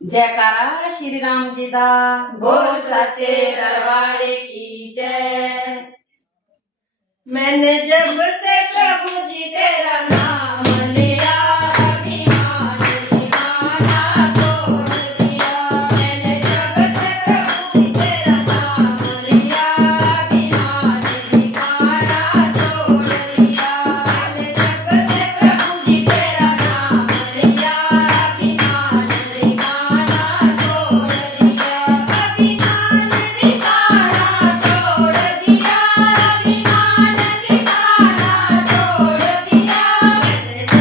जयकारा श्री राम जी दा। बोल सच्चे दरबार की जय। मैंने जब से प्रभु जी तेरा नाम लिया, अभिमान दीवाना तोड़ दिया। मैंने जब से प्रभु जी तेरा नाम लिया, अभिमान दीवाना तोड़ दिया। मैंने जब से प्रभु जी तेरा नाम लिया, अभिमान दीवाना तोड़ दिया। अभिमान दीवाना छोड़ दिया, अभिमान दीवाना छोड़ दिया। मैंने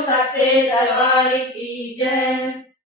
साचे दरबार की जय।